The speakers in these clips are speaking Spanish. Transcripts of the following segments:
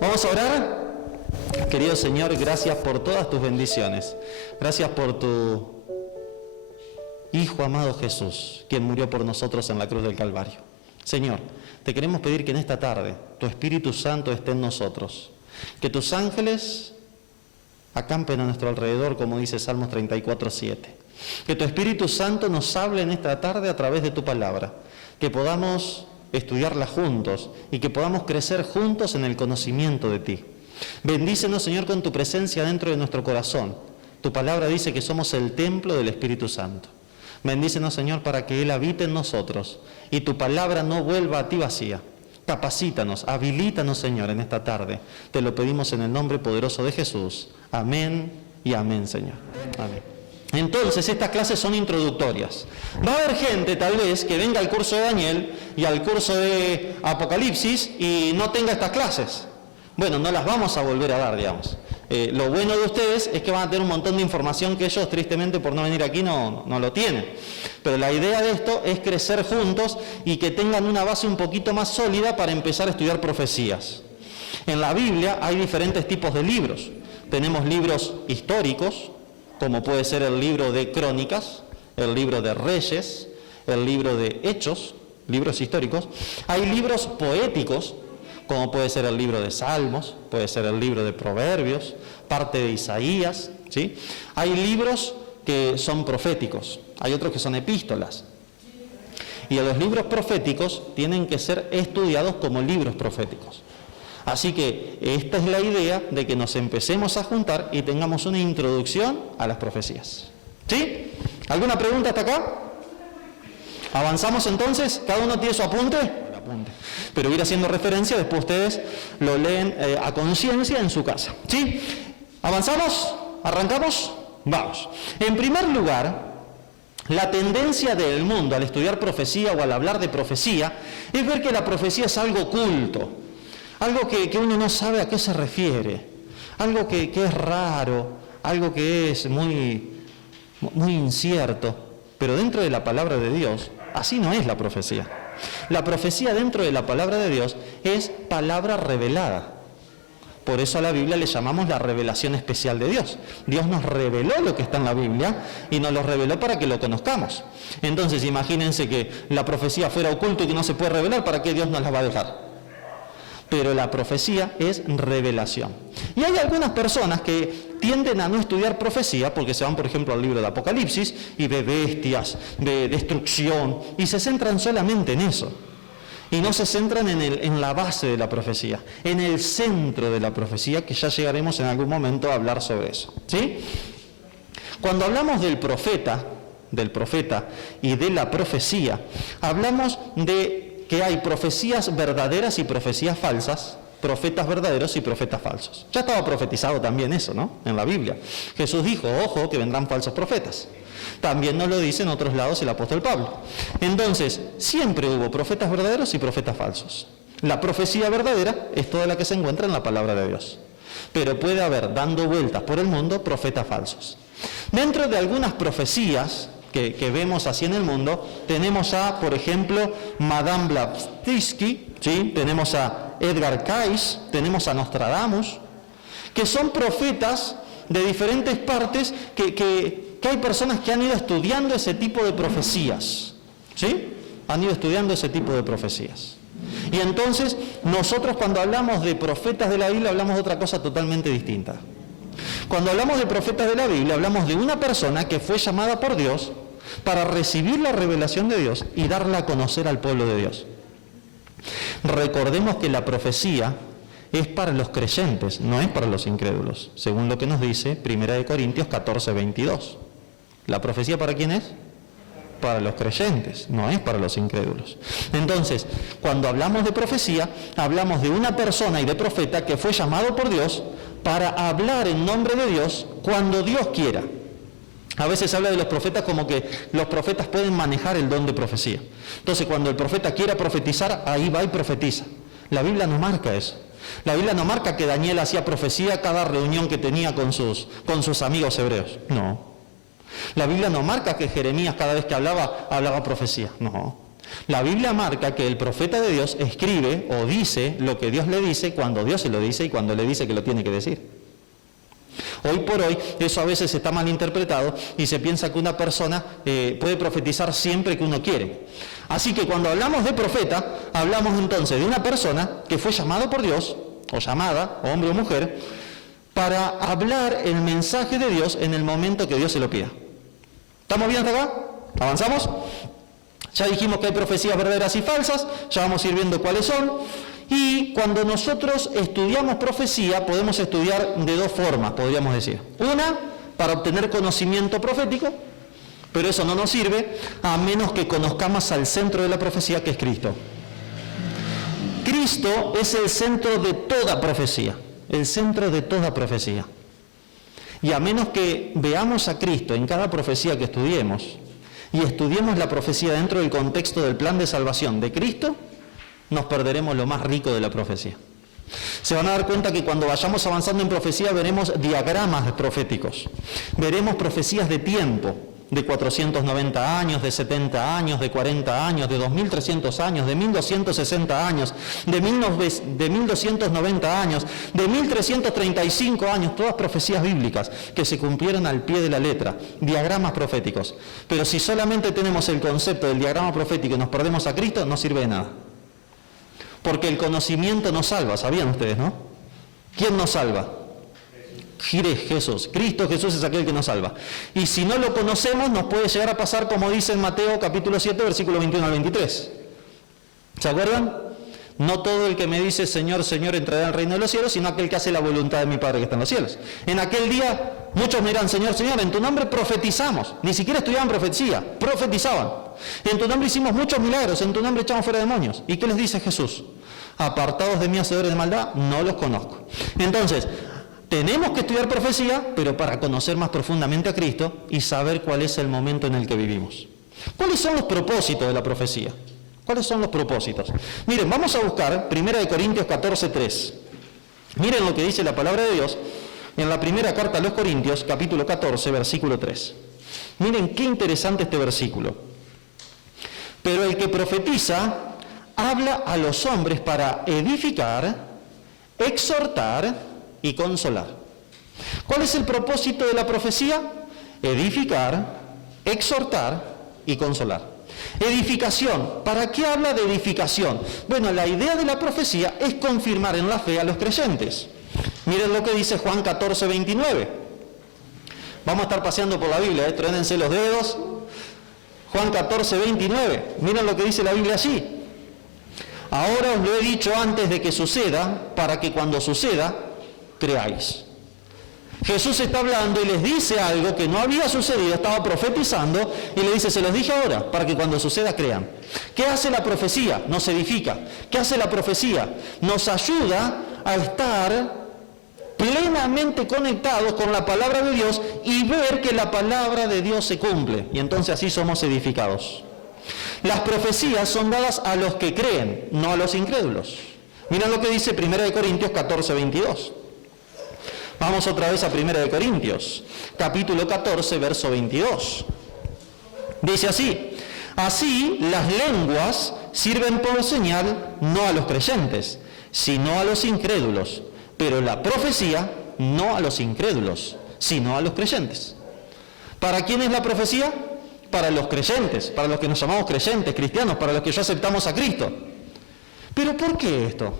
Vamos a orar. Querido Señor, gracias por todas tus bendiciones. Gracias por tu Hijo amado Jesús, quien murió por nosotros en la cruz del Calvario. Señor, te queremos pedir que en esta tarde tu Espíritu Santo esté en nosotros. Que tus ángeles acampen a nuestro alrededor, como dice Salmos 34:7. Que tu Espíritu Santo nos hable en esta tarde a través de tu palabra. Que podamos estudiarla juntos y que podamos crecer juntos en el conocimiento de ti. Bendícenos, Señor, con tu presencia dentro de nuestro corazón. Tu palabra dice que somos el templo del Espíritu Santo. Bendícenos, Señor, para que Él habite en nosotros y tu palabra no vuelva a ti vacía. Capacítanos, habilítanos, Señor, en esta tarde. Te lo pedimos en el nombre poderoso de Jesús. Amén y amén, Señor. Amén. Entonces, estas clases son introductorias. Va a haber gente, tal vez, que venga al curso de Daniel y al curso de Apocalipsis y no tenga estas clases. Bueno, no las vamos a volver a dar, digamos. Lo bueno de ustedes es que van a tener un montón de información que ellos, tristemente, por no venir aquí, no lo tienen. Pero la idea de esto es crecer juntos y que tengan una base un poquito más sólida para empezar a estudiar profecías. En la Biblia hay diferentes tipos de libros. Tenemos libros históricos, como puede ser el libro de Crónicas, el libro de Reyes, el libro de Hechos, libros históricos. Hay libros poéticos, como puede ser el libro de Salmos, puede ser el libro de Proverbios, parte de Isaías, ¿sí? Hay libros que son proféticos, hay otros que son epístolas. Y los libros proféticos tienen que ser estudiados como libros proféticos. Así que esta es la idea de que nos empecemos a juntar y tengamos una introducción a las profecías. ¿Sí? ¿Alguna pregunta hasta acá? ¿Avanzamos entonces? ¿Cada uno tiene su apunte? Pero ir haciendo referencia, después ustedes lo leen a conciencia en su casa. ¿Sí? ¿Avanzamos? ¿Arrancamos? Vamos. En primer lugar, la tendencia del mundo al estudiar profecía o al hablar de profecía es ver que la profecía es algo oculto, algo que uno no sabe a qué se refiere, algo que es raro, algo que es muy incierto. Pero dentro de la palabra de Dios, así no es la profecía. La profecía dentro de la palabra de Dios es palabra revelada. Por eso a la Biblia le llamamos la revelación especial de Dios. Dios nos reveló lo que está en la Biblia y nos lo reveló para que lo conozcamos. Entonces imagínense que la profecía fuera oculta y que no se puede revelar, ¿para qué Dios nos la va a dejar? Pero la profecía es revelación. Y hay algunas personas que tienden a no estudiar profecía porque se van, por ejemplo, al libro de Apocalipsis y ve bestias, ve destrucción, y se centran solamente en eso. Y no se centran en la base de la profecía, en el centro de la profecía, que ya llegaremos en algún momento a hablar sobre eso. ¿Sí? Cuando hablamos del profeta y de la profecía, hablamos de que hay profecías verdaderas y profecías falsas, profetas verdaderos y profetas falsos. Ya estaba profetizado también eso, ¿no? En la Biblia. Jesús dijo, ojo, que vendrán falsos profetas. También nos lo dice en otros lados el apóstol Pablo. Entonces, siempre hubo profetas verdaderos y profetas falsos. La profecía verdadera es toda la que se encuentra en la palabra de Dios. Pero puede haber, dando vueltas por el mundo, profetas falsos. Dentro de algunas profecías que vemos así en el mundo, tenemos a, por ejemplo, Madame Blavatsky, ¿sí? Tenemos a Edgar Cayce, tenemos a Nostradamus, que son profetas de diferentes partes que hay personas que han ido estudiando ese tipo de profecías, ¿sí? Han ido estudiando ese tipo de profecías. Y entonces, nosotros cuando hablamos de profetas de la Biblia, hablamos de otra cosa totalmente distinta. Cuando hablamos de profetas de la Biblia, hablamos de una persona que fue llamada por Dios para recibir la revelación de Dios y darla a conocer al pueblo de Dios. Recordemos que la profecía es para los creyentes, no es para los incrédulos, según lo que nos dice 1 Corintios 14:22. ¿La profecía para quién es? Para los creyentes, no es para los incrédulos. Entonces, cuando hablamos de profecía, hablamos de una persona y de profeta que fue llamado por Dios para hablar en nombre de Dios cuando Dios quiera. A veces se habla de los profetas como que los profetas pueden manejar el don de profecía. Entonces, cuando el profeta quiera profetizar, ahí va y profetiza. La Biblia no marca eso. La Biblia no marca que Daniel hacía profecía cada reunión que tenía con sus amigos hebreos. No. La Biblia no marca que Jeremías cada vez que hablaba profecía. No. La Biblia marca que el profeta de Dios escribe o dice lo que Dios le dice cuando Dios se lo dice y cuando le dice que lo tiene que decir. Hoy por hoy eso a veces está mal interpretado y se piensa que una persona puede profetizar siempre que uno quiere. Así que cuando hablamos de profeta, hablamos entonces de una persona que fue llamado por Dios, o llamada, hombre o mujer, para hablar el mensaje de Dios en el momento que Dios se lo pida. ¿Estamos bien hasta acá? ¿Avanzamos? Ya dijimos que hay profecías verdaderas y falsas, ya vamos a ir viendo cuáles son. Y cuando nosotros estudiamos profecía, podemos estudiar de dos formas, podríamos decir. Una, para obtener conocimiento profético, pero eso no nos sirve a menos que conozcamos al centro de la profecía, que es Cristo. Cristo es el centro de toda profecía, el centro de toda profecía. Y a menos que veamos a Cristo en cada profecía que estudiemos, y estudiemos la profecía dentro del contexto del plan de salvación de Cristo, nos perderemos lo más rico de la profecía. Se van a dar cuenta que cuando vayamos avanzando en profecía veremos diagramas proféticos, veremos profecías de tiempo, de 490 años, de 70 años, de 40 años, de 2300 años, de 1260 años, de 1290 años, de 1335 años, todas profecías bíblicas que se cumplieron al pie de la letra, diagramas proféticos. Pero si solamente tenemos el concepto del diagrama profético y nos perdemos a Cristo, no sirve de nada. Porque el conocimiento nos salva, ¿sabían ustedes, no? ¿Quién nos salva? Jesús. Cristo Jesús es aquel que nos salva. Y si no lo conocemos, nos puede llegar a pasar como dice en Mateo capítulo 7, versículo 21 al 23. ¿Se acuerdan? No todo el que me dice Señor, Señor entrará al reino de los cielos, sino aquel que hace la voluntad de mi Padre que está en los cielos. En aquel día muchos me dirán, Señor, Señor, en tu nombre profetizamos. Ni siquiera estudiaban profecía, profetizaban. En tu nombre hicimos muchos milagros, en tu nombre echamos fuera demonios. ¿Y qué les dice Jesús? Apartados de mí, hacedores de maldad, no los conozco. Entonces, tenemos que estudiar profecía, pero para conocer más profundamente a Cristo y saber cuál es el momento en el que vivimos. ¿Cuáles son los propósitos de la profecía? ¿Cuáles son los propósitos? Miren, vamos a buscar 1 Corintios 14:3. Miren lo que dice la palabra de Dios en la primera carta a los Corintios, capítulo 14, versículo 3. Miren qué interesante este versículo. Pero el que profetiza habla a los hombres para edificar, exhortar y consolar. ¿Cuál es el propósito de la profecía? Edificar, exhortar y consolar. Edificación. ¿Para qué habla de edificación? Bueno, la idea de la profecía es confirmar en la fe a los creyentes. Miren lo que dice Juan 14, 29. Vamos a estar paseando por la Biblia, trénense los dedos. Juan 14, 29. Miren lo que dice la Biblia allí. Ahora os lo he dicho antes de que suceda, para que cuando suceda, creáis. Jesús está hablando y les dice algo que no había sucedido, estaba profetizando y le dice, se los dije ahora, para que cuando suceda crean. ¿Qué hace la profecía? Nos edifica. ¿Qué hace la profecía? Nos ayuda a estar plenamente conectados con la palabra de Dios y ver que la palabra de Dios se cumple. Y entonces así somos edificados. Las profecías son dadas a los que creen, no a los incrédulos. Miren lo que dice 1 Corintios 14, 22. Vamos otra vez a 1 Corintios, capítulo 14, verso 22. Dice así, así las lenguas sirven por señal no a los creyentes, sino a los incrédulos, pero la profecía no a los incrédulos, sino a los creyentes. ¿Para quién es la profecía? Para los creyentes, para los que nos llamamos creyentes, cristianos, para los que ya aceptamos a Cristo. ¿Pero por qué esto?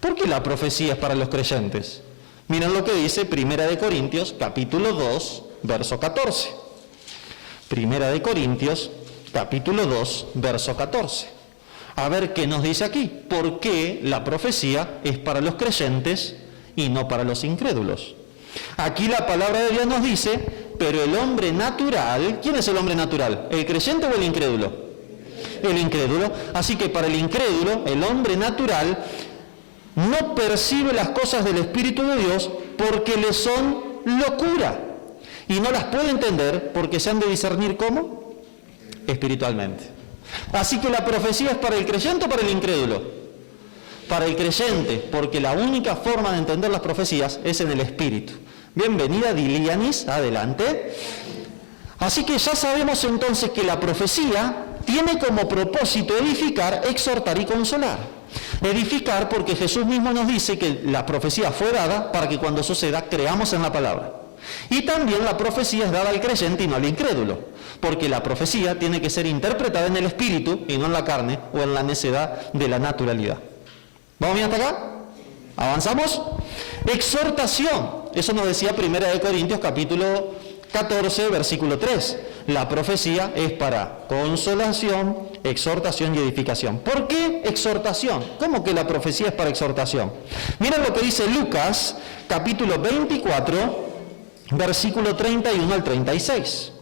¿Por qué la profecía es para los creyentes? Miren lo que dice 1 Corintios, capítulo 2, verso 14. 1 Corintios, capítulo 2, verso 14. A ver qué nos dice aquí. ¿Por qué la profecía es para los creyentes y no para los incrédulos? Aquí la palabra de Dios nos dice, pero el hombre natural, ¿quién es el hombre natural? ¿El creyente o el incrédulo? El incrédulo. Así que para el incrédulo, el hombre natural no percibe las cosas del Espíritu de Dios porque le son locura y no las puede entender porque se han de discernir ¿cómo? Espiritualmente. Así que la profecía es para el creyente o para el incrédulo. Para el creyente, porque la única forma de entender las profecías es en el Espíritu. Bienvenida Dilianis, adelante. Así que ya sabemos entonces que la profecía tiene como propósito edificar, exhortar y consolar. Edificar porque Jesús mismo nos dice que la profecía fue dada para que cuando suceda creamos en la palabra. Y también la profecía es dada al creyente y no al incrédulo, porque la profecía tiene que ser interpretada en el espíritu y no en la carne o en la necedad de la naturalidad. ¿Vamos bien hasta acá? ¿Avanzamos? Exhortación. Eso nos decía 1 Corintios capítulo 14, versículo 3. La profecía es para consolación, exhortación y edificación. ¿Por qué exhortación? ¿Cómo que la profecía es para exhortación? Miren lo que dice Lucas, capítulo 24, versículo 31 al 36.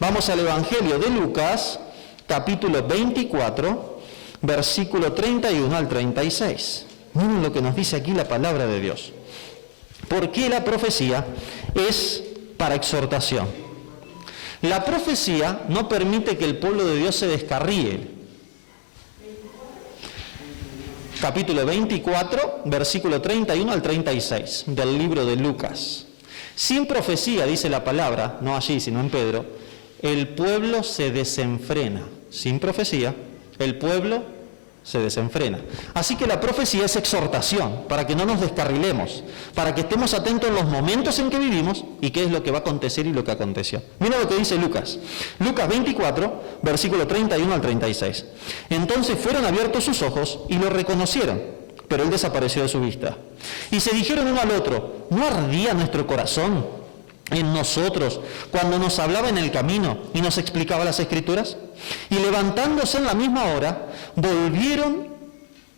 Vamos al Evangelio de Lucas, capítulo 24, versículo 31 al 36. Miren lo que nos dice aquí la palabra de Dios. ¿Por qué la profecía es para exhortación? La profecía no permite que el pueblo de Dios se descarríe. Capítulo 24, versículo 31 al 36 del libro de Lucas. Sin profecía, dice la palabra, no allí, sino en Pedro, el pueblo se desenfrena. Sin profecía, el pueblo se desenfrena. Así que la profecía es exhortación, para que no nos descarrilemos, para que estemos atentos en los momentos en que vivimos y qué es lo que va a acontecer y lo que aconteció. Mira lo que dice Lucas. Lucas 24, versículo 31 al 36. Entonces fueron abiertos sus ojos y lo reconocieron, pero él desapareció de su vista. Y se dijeron uno al otro, ¿no ardía nuestro corazón en nosotros cuando nos hablaba en el camino y nos explicaba las Escrituras? Y levantándose en la misma hora, volvieron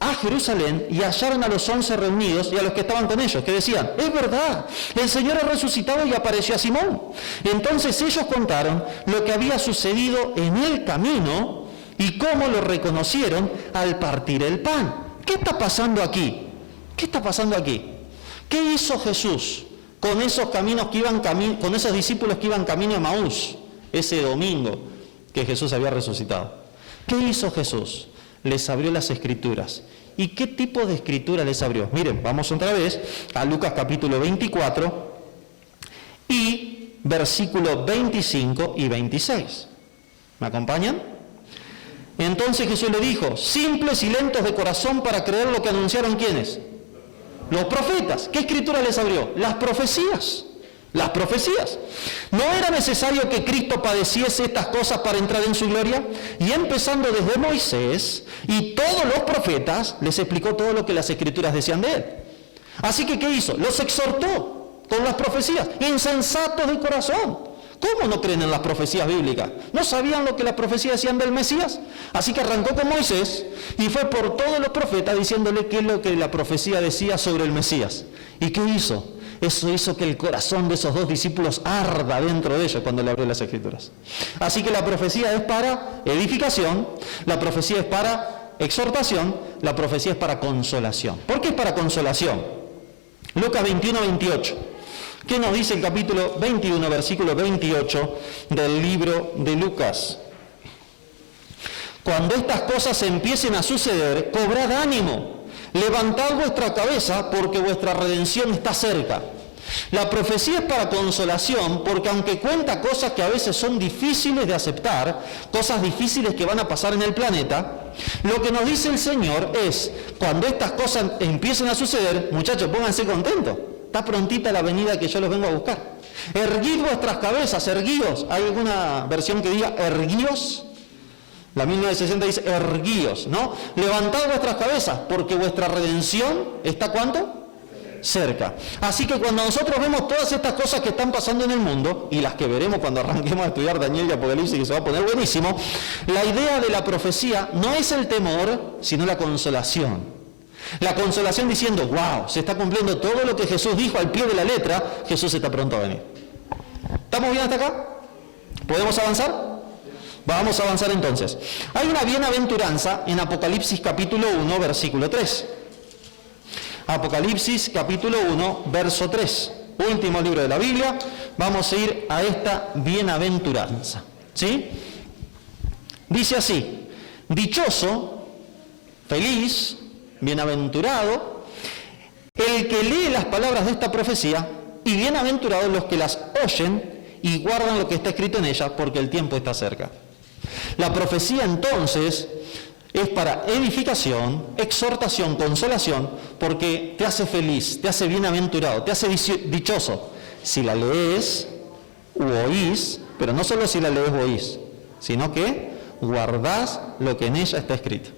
a Jerusalén y hallaron a los 11 reunidos y a los que estaban con ellos, que decían, es verdad, el Señor ha resucitado y apareció a Simón. Entonces ellos contaron lo que había sucedido en el camino y cómo lo reconocieron al partir el pan. ¿Qué está pasando aquí? ¿Qué está pasando aquí? ¿Qué hizo Jesús con esos con esos discípulos que iban camino a Maús ese domingo que Jesús había resucitado? ¿Qué hizo Jesús? Les abrió las Escrituras. ¿Y qué tipo de escritura les abrió? Miren, vamos otra vez a Lucas capítulo 24 y versículos 25 y 26. ¿Me acompañan? Entonces Jesús le dijo, simples y lentos de corazón para creer lo que anunciaron ¿quiénes? Los profetas. ¿Qué escritura les abrió? Las profecías. Las profecías. ¿No era necesario que Cristo padeciese estas cosas para entrar en su gloria? Y empezando desde Moisés y todos los profetas, les explicó todo lo que las Escrituras decían de él. Así que, ¿qué hizo? Los exhortó con las profecías. Insensatos de corazón. ¿Cómo no creen en las profecías bíblicas? ¿No sabían lo que las profecías decían del Mesías? Así que arrancó con Moisés y fue por todos los profetas diciéndole qué es lo que la profecía decía sobre el Mesías. ¿Y qué hizo? Eso hizo que el corazón de esos dos discípulos arda dentro de ellos cuando le abrió las Escrituras. Así que la profecía es para edificación, la profecía es para exhortación, la profecía es para consolación. ¿Por qué es para consolación? Lucas 21, 28. ¿Qué nos dice el capítulo 21, versículo 28 del libro de Lucas? Cuando estas cosas empiecen a suceder, cobrad ánimo, levantad vuestra cabeza porque vuestra redención está cerca. La profecía es para consolación porque aunque cuenta cosas que a veces son difíciles de aceptar, cosas difíciles que van a pasar en el planeta, lo que nos dice el Señor es, cuando estas cosas empiecen a suceder, muchachos, pónganse contentos. Está prontita la venida que yo los vengo a buscar. Erguid vuestras cabezas, erguíos. ¿Hay alguna versión que diga erguíos? La 1960 dice erguíos, ¿no? Levantad vuestras cabezas, porque vuestra redención está ¿cuánto? Cerca. Así que cuando nosotros vemos todas estas cosas que están pasando en el mundo, y las que veremos cuando arranquemos a estudiar Daniel y Apocalipsis, que se va a poner buenísimo, la idea de la profecía no es el temor, sino la consolación. La consolación diciendo, wow, se está cumpliendo todo lo que Jesús dijo al pie de la letra, Jesús está pronto a venir. ¿Estamos bien hasta acá? ¿Podemos avanzar? Vamos a avanzar entonces. Hay una bienaventuranza en Apocalipsis capítulo 1, versículo 3. Apocalipsis capítulo 1, verso 3. Último libro de la Biblia. Vamos a ir a esta bienaventuranza. ¿Sí? Dice así, dichoso, feliz, bienaventurado el que lee las palabras de esta profecía y bienaventurados los que las oyen y guardan lo que está escrito en ella porque el tiempo está cerca. La profecía entonces es para edificación, exhortación, consolación, porque te hace feliz, te hace bienaventurado, te hace dichoso. Si la lees u oís, pero no solo si la lees u oís, sino que guardás lo que en ella está escrito.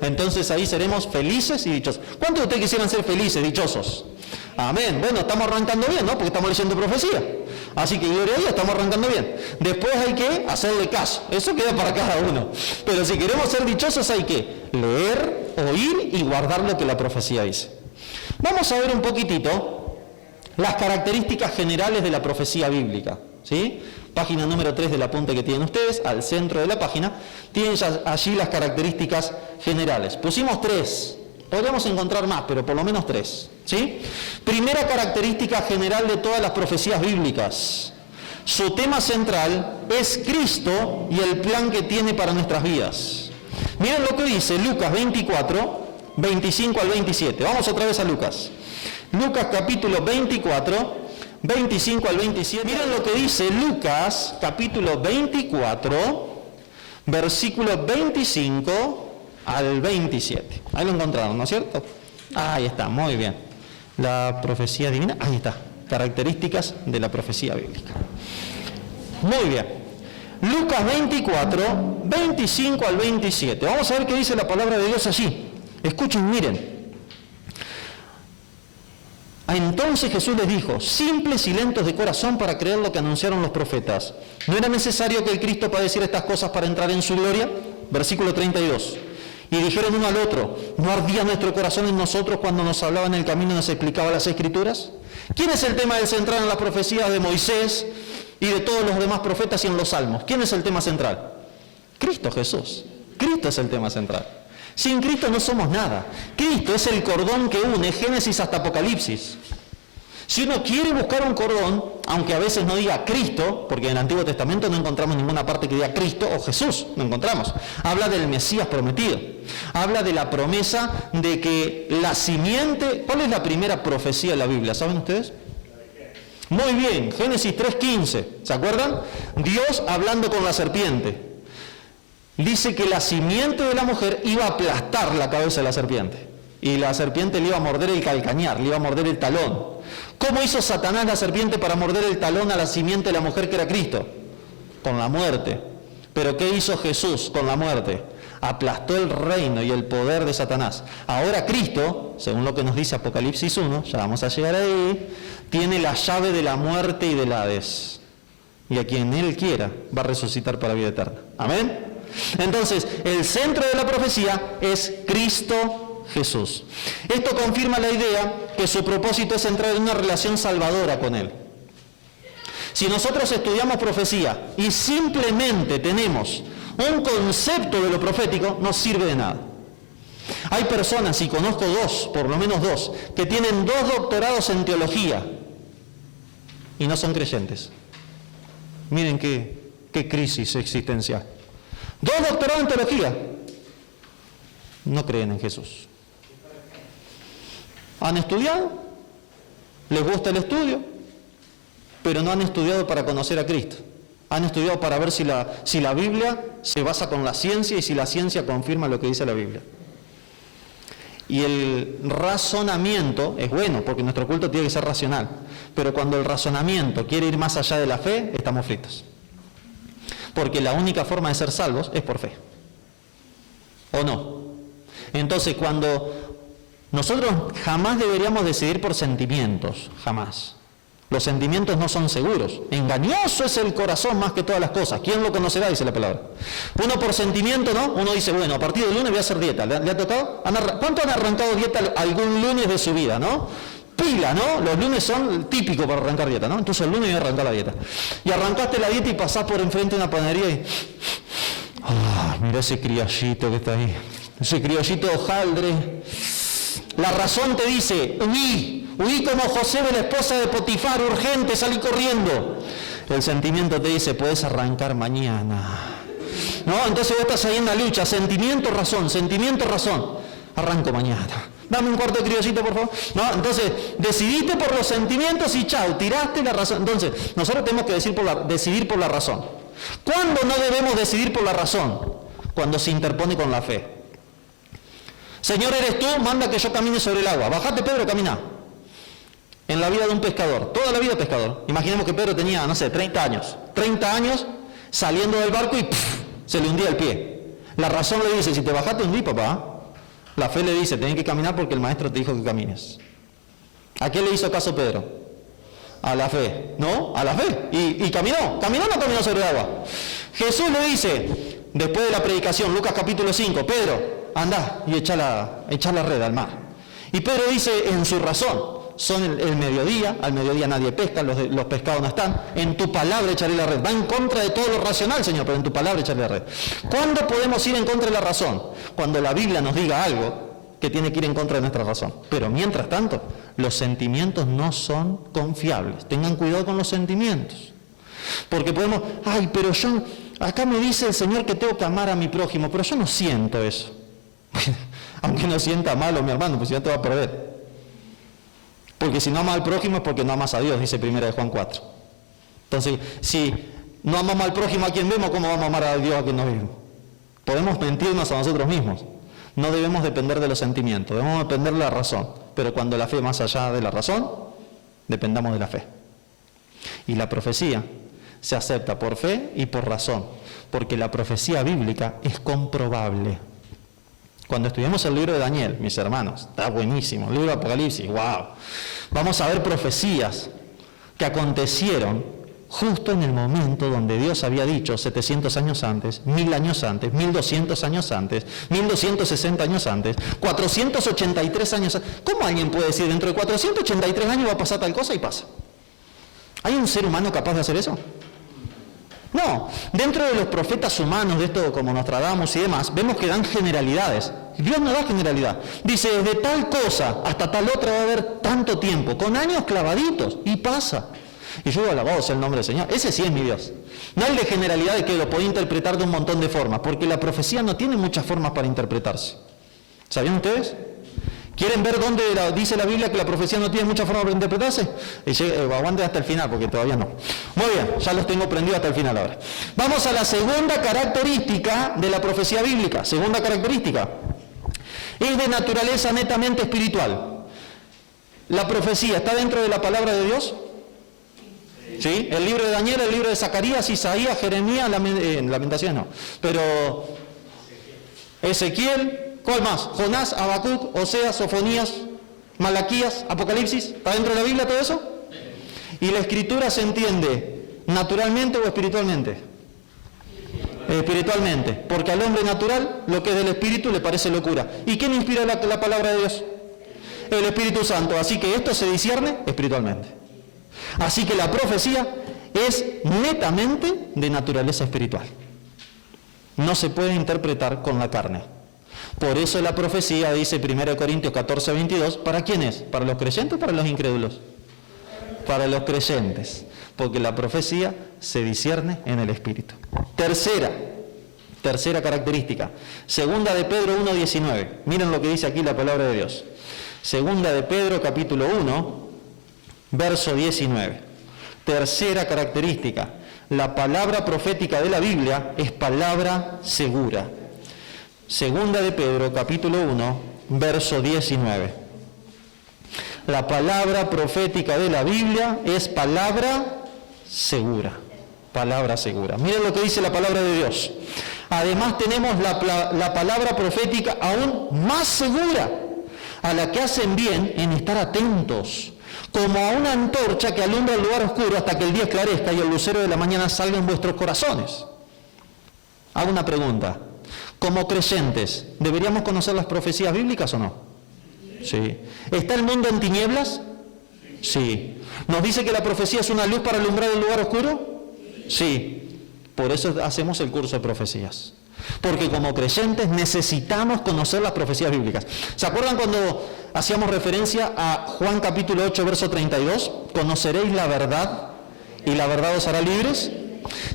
Entonces ahí seremos felices y dichosos. ¿Cuántos de ustedes quisieran ser felices, dichosos? Amén. Bueno, estamos arrancando bien, ¿no? Porque estamos leyendo profecía. Así que gloria a Dios, estamos arrancando bien. Después hay que hacerle caso. Eso queda para cada uno. Pero si queremos ser dichosos hay que leer, oír y guardar lo que la profecía dice. Vamos a ver un poquitito las características generales de la profecía bíblica, ¿sí? Página número 3 del apunte que tienen ustedes, al centro de la página, tienen allí las características generales. Pusimos 3, podríamos encontrar más, pero por lo menos 3, ¿sí? Primera característica general de todas las profecías bíblicas: su tema central es Cristo y el plan que tiene para nuestras vidas. Miren lo que dice Lucas 24, 25 al 27. Vamos otra vez a Lucas. Lucas capítulo 24, 25 al 27. Miren lo que dice Lucas, capítulo 24, versículo 25 al 27. Ahí lo encontraron, ¿no es cierto? Ahí está, muy bien. La profecía divina, ahí está. Características de la profecía bíblica. Muy bien. Lucas 24, 25 al 27. Vamos a ver qué dice la palabra de Dios allí. Escuchen, miren. Entonces Jesús les dijo: simples y lentos de corazón para creer lo que anunciaron los profetas. ¿No era necesario que el Cristo padeciera estas cosas para entrar en su gloria? Versículo 32. Y dijeron uno al otro: ¿no ardía nuestro corazón en nosotros cuando nos hablaba en el camino y nos explicaba las Escrituras? ¿Quién es el tema del central en las profecías de Moisés y de todos los demás profetas y en los salmos? ¿Quién es el tema central? Cristo Jesús. Cristo es el tema central. Sin Cristo no somos nada. Cristo es el cordón que une Génesis hasta Apocalipsis. Si uno quiere buscar un cordón, aunque a veces no diga Cristo, porque en el Antiguo Testamento no encontramos ninguna parte que diga Cristo o Jesús, no encontramos. Habla del Mesías prometido. Habla de la promesa de que la simiente... ¿Cuál es la primera profecía de la Biblia? ¿Saben ustedes? Muy bien, Génesis 3:15. ¿Se acuerdan? Dios hablando con la serpiente. Dice que la simiente de la mujer iba a aplastar la cabeza de la serpiente. Y la serpiente le iba a morder el calcañar, le iba a morder el talón. ¿Cómo hizo Satanás la serpiente para morder el talón a la simiente de la mujer que era Cristo? Con la muerte. ¿Pero qué hizo Jesús con la muerte? Aplastó el reino y el poder de Satanás. Ahora Cristo, según lo que nos dice Apocalipsis 1, ya vamos a llegar ahí, tiene la llave de la muerte y del Hades. Y a quien Él quiera va a resucitar para vida eterna. Amén. Entonces, el centro de la profecía es Cristo Jesús. Esto confirma la idea que su propósito es entrar en una relación salvadora con Él. Si nosotros estudiamos profecía y simplemente tenemos un concepto de lo profético, no sirve de nada. Hay personas, y conozco dos, por lo menos dos, que tienen 2 doctorados en teología y no son creyentes. Miren qué crisis existencial. 2 doctorados en teología. No creen en Jesús. ¿Han estudiado? ¿Les gusta el estudio? Pero no han estudiado para conocer a Cristo. Han estudiado para ver si la Biblia se basa con la ciencia y si la ciencia confirma lo que dice la Biblia. Y el razonamiento es bueno, porque nuestro culto tiene que ser racional. Pero cuando el razonamiento quiere ir más allá de la fe, estamos fritos. Porque la única forma de ser salvos es por fe. ¿O no? Entonces, cuando nosotros jamás deberíamos decidir por sentimientos, jamás. Los sentimientos no son seguros. Engañoso es el corazón más que todas las cosas. ¿Quién lo conocerá? Dice la palabra. Uno por sentimiento, ¿no? Uno dice, bueno, a partir del lunes voy a hacer dieta. ¿Le ha tocado? ¿Cuánto han arrancado dieta algún lunes de su vida, no? Pila, ¿no? Los lunes son típicos para arrancar dieta, ¿no? Entonces el lunes voy a arrancar la dieta. Y arrancaste la dieta y pasás por enfrente de una panadería y... ¡ah! Mira ese criollito que está ahí. Ese criollito de hojaldre. La razón te dice, huí como José de la esposa de Potifar, urgente, salí corriendo. El sentimiento te dice, puedes arrancar mañana. ¿No? Entonces vos estás ahí en la lucha, sentimiento, razón, arranco mañana. Dame un cuarto de criollito, por favor. ¿No? Entonces, decidiste por los sentimientos y chau, tiraste la razón. Entonces, nosotros tenemos que decidir por la razón. ¿Cuándo no debemos decidir por la razón? Cuando se interpone con la fe. Señor, eres tú, manda que yo camine sobre el agua. Bajate, Pedro, camina. En la vida de un pescador, toda la vida pescador. Imaginemos que Pedro tenía, 30 años. 30 años saliendo del barco y se le hundía el pie. La razón le dice, si te bajaste, hundí, papá. La fe le dice, tenés que caminar porque el maestro te dijo que camines. ¿A qué le hizo caso Pedro? A la fe, ¿no? A la fe. Y caminó. ¿Caminó o no caminó sobre el agua? Jesús le dice, después de la predicación, Lucas capítulo 5, Pedro, anda y echa la red al mar. Y Pedro dice en su razón, son el mediodía, al mediodía nadie pesca, los pescados no están, en tu palabra echaré la red. Va en contra de todo lo racional, Señor, pero en tu palabra echaré la red. ¿Cuándo podemos ir en contra de la razón? Cuando la Biblia nos diga algo que tiene que ir en contra de nuestra razón. Pero mientras tanto, los sentimientos no son confiables. Tengan cuidado con los sentimientos. Porque podemos, pero yo, acá me dice el Señor que tengo que amar a mi prójimo, pero yo no siento eso. Aunque no sienta malo, mi hermano, pues ya te va a perder. Porque si no amas al prójimo es porque no amas a Dios, dice 1 Juan 4. Entonces, si no amamos al prójimo a quien vemos, ¿cómo vamos a amar a Dios a quien no vemos? Podemos mentirnos a nosotros mismos. No debemos depender de los sentimientos, debemos depender de la razón. Pero cuando la fe más allá de la razón, dependamos de la fe. Y la profecía se acepta por fe y por razón, porque la profecía bíblica es comprobable. Cuando estudiamos el libro de Daniel, mis hermanos, está buenísimo, el libro de Apocalipsis, wow. Vamos a ver profecías que acontecieron justo en el momento donde Dios había dicho 700 años antes, 1000 años antes, 1200 años antes, 1260 años antes, 483 años antes. ¿Cómo alguien puede decir dentro de 483 años va a pasar tal cosa y pasa? ¿Hay un ser humano capaz de hacer eso? No, dentro de los profetas humanos, de esto como Nostradamus y demás, vemos que dan generalidades. Dios no da generalidad. Dice, desde tal cosa hasta tal otra va a haber tanto tiempo, con años clavaditos, y pasa. Y yo digo, alabado sea el nombre del Señor. Ese sí es mi Dios. No el de generalidad de que lo puede interpretar de un montón de formas, porque la profecía no tiene muchas formas para interpretarse. ¿Sabían ustedes? ¿Quieren ver dónde dice la Biblia que la profecía no tiene muchas formas para interpretarse? Aguanten hasta el final, porque todavía no. Muy bien, ya los tengo prendidos hasta el final ahora. Vamos a la segunda característica de la profecía bíblica. Segunda característica. Es de naturaleza netamente espiritual. ¿La profecía está dentro de la palabra de Dios? ¿Sí? El libro de Daniel, el libro de Zacarías, Isaías, Jeremías, Lamentaciones no. Pero Ezequiel, ¿cuál más? Jonás, Habacuc, Oseas, Sofonías, Malaquías, Apocalipsis. ¿Está dentro de la Biblia todo eso? ¿Y la escritura se entiende naturalmente o espiritualmente? Espiritualmente. Porque al hombre natural lo que es del espíritu le parece locura. ¿Y quién inspira la palabra de Dios? El Espíritu Santo. Así que esto se discierne espiritualmente. Así que la profecía es netamente de naturaleza espiritual. No se puede interpretar con la carne. Por eso la profecía dice 1 Corintios 14, 22, ¿para quién es? ¿Para los creyentes o para los incrédulos? Para los creyentes, porque la profecía se discierne en el Espíritu. Tercera característica, segunda de Pedro 1, 19. Miren lo que dice aquí la palabra de Dios. Segunda de Pedro capítulo 1, verso 19. Tercera característica, la palabra profética de la Biblia es palabra segura. Segunda de Pedro, capítulo 1, verso 19. La palabra profética de la Biblia es palabra segura. Palabra segura. Miren lo que dice la palabra de Dios. Además tenemos la palabra profética aún más segura, a la que hacen bien en estar atentos, como a una antorcha que alumbra el lugar oscuro hasta que el día esclarezca y el lucero de la mañana salga en vuestros corazones. Hago una pregunta. Como creyentes, ¿deberíamos conocer las profecías bíblicas o no? Sí. ¿Está el mundo en tinieblas? Sí. ¿Nos dice que la profecía es una luz para alumbrar el lugar oscuro? Sí. Por eso hacemos el curso de profecías. Porque como creyentes necesitamos conocer las profecías bíblicas. ¿Se acuerdan cuando hacíamos referencia a Juan capítulo 8, verso 32? Conoceréis la verdad y la verdad os hará libres.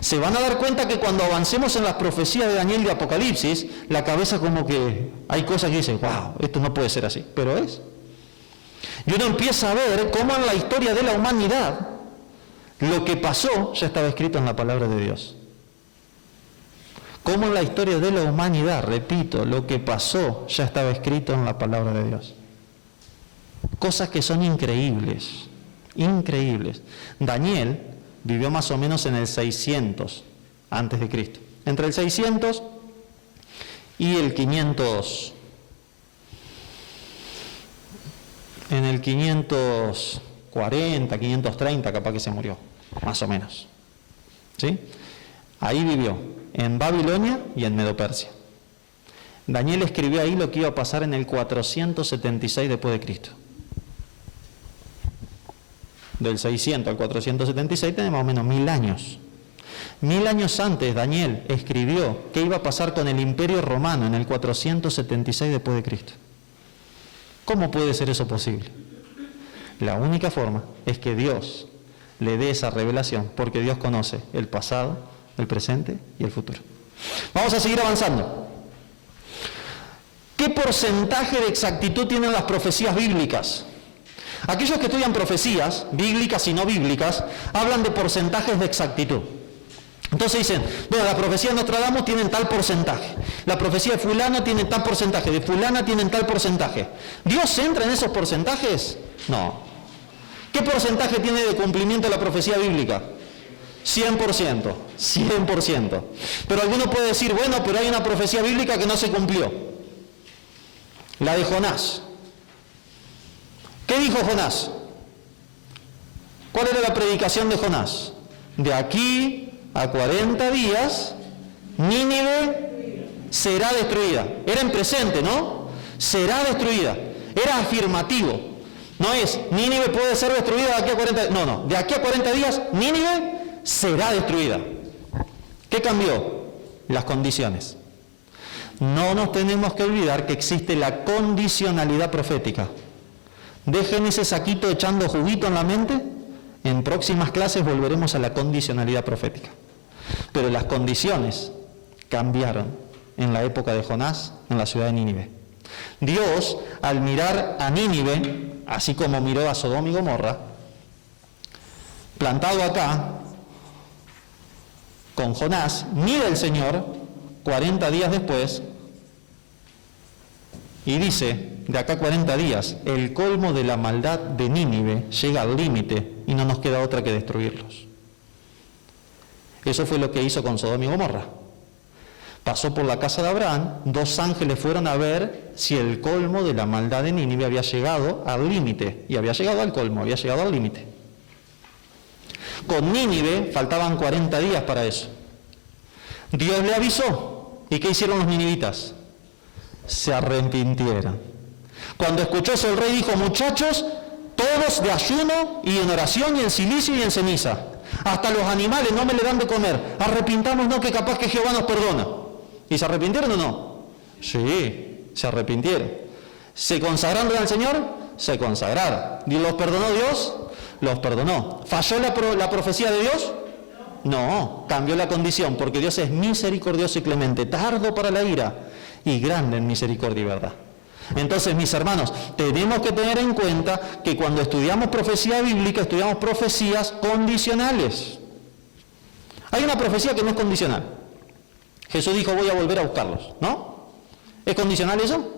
Se van a dar cuenta que cuando avancemos en las profecías de Daniel y de Apocalipsis, la cabeza como que hay cosas que dicen, wow, esto no puede ser así, pero es. Y uno empieza a ver cómo en la historia de la humanidad lo que pasó ya estaba escrito en la palabra de Dios. Cómo en la historia de la humanidad, repito, lo que pasó ya estaba escrito en la palabra de Dios. Cosas que son increíbles, increíbles. Daniel vivió más o menos en el 600 antes de Cristo. Entre el 600 y el 500, en el 540, 530 capaz que se murió, más o menos. ¿Sí? Ahí vivió, en Babilonia y en Medo-Persia. Daniel escribió ahí lo que iba a pasar en el 476 después de Cristo. Del 600 al 476 tiene más o menos 1000 años. 1000 años antes Daniel escribió qué iba a pasar con el Imperio Romano en el 476 después de Cristo. ¿Cómo puede ser eso posible? La única forma es que Dios le dé esa revelación, porque Dios conoce el pasado, el presente y el futuro. Vamos a seguir avanzando. ¿Qué porcentaje de exactitud tienen las profecías bíblicas? Aquellos que estudian profecías, bíblicas y no bíblicas, hablan de porcentajes de exactitud. Entonces dicen, bueno, la profecía de Nostradamus tienen tal porcentaje, la profecía de fulano tiene tal porcentaje, de fulana tienen tal porcentaje. ¿Dios entra en esos porcentajes? No. ¿Qué porcentaje tiene de cumplimiento la profecía bíblica? 100%, 100%. Pero alguno puede decir, bueno, pero hay una profecía bíblica que no se cumplió. La de Jonás. ¿Qué dijo Jonás? ¿Cuál era la predicación de Jonás? De aquí a 40 días, Nínive será destruida. Era en presente, ¿no? Será destruida. Era afirmativo. No es, Nínive puede ser destruida de aquí a 40 días. No, de aquí a 40 días, Nínive será destruida. ¿Qué cambió? Las condiciones. No nos tenemos que olvidar que existe la condicionalidad profética. Dejen ese saquito echando juguito en la mente. En próximas clases volveremos a la condicionalidad profética. Pero las condiciones cambiaron en la época de Jonás en la ciudad de Nínive. Dios, al mirar a Nínive, así como miró a Sodoma y Gomorra, plantado acá, con Jonás, mira el Señor 40 días después y dice, de acá a 40 días, el colmo de la maldad de Nínive llega al límite y no nos queda otra que destruirlos. Eso fue lo que hizo con Sodoma y Gomorra. Pasó por la casa de Abraham, 2 ángeles fueron a ver si el colmo de la maldad de Nínive había llegado al límite, y había llegado al colmo, había llegado al límite. Con Nínive faltaban 40 días para eso. Dios le avisó, ¿y qué hicieron los ninivitas? Se arrepintieron. Cuando escuchó eso el rey dijo, muchachos, todos de ayuno y en oración y en silicio y en ceniza. Hasta los animales no me le dan de comer. Arrepintámonos, que capaz que Jehová nos perdona. ¿Y se arrepintieron o no? Sí, se arrepintieron. ¿Se consagraron al Señor? Se consagraron. ¿Los perdonó Dios? Los perdonó. ¿Falló la profecía de Dios? No, cambió la condición, porque Dios es misericordioso y clemente, tardo para la ira y grande en misericordia y verdad. Entonces, mis hermanos, tenemos que tener en cuenta que cuando estudiamos profecía bíblica, estudiamos profecías condicionales. Hay una profecía que no es condicional. Jesús dijo, voy a volver a buscarlos, ¿no? ¿Es condicional eso?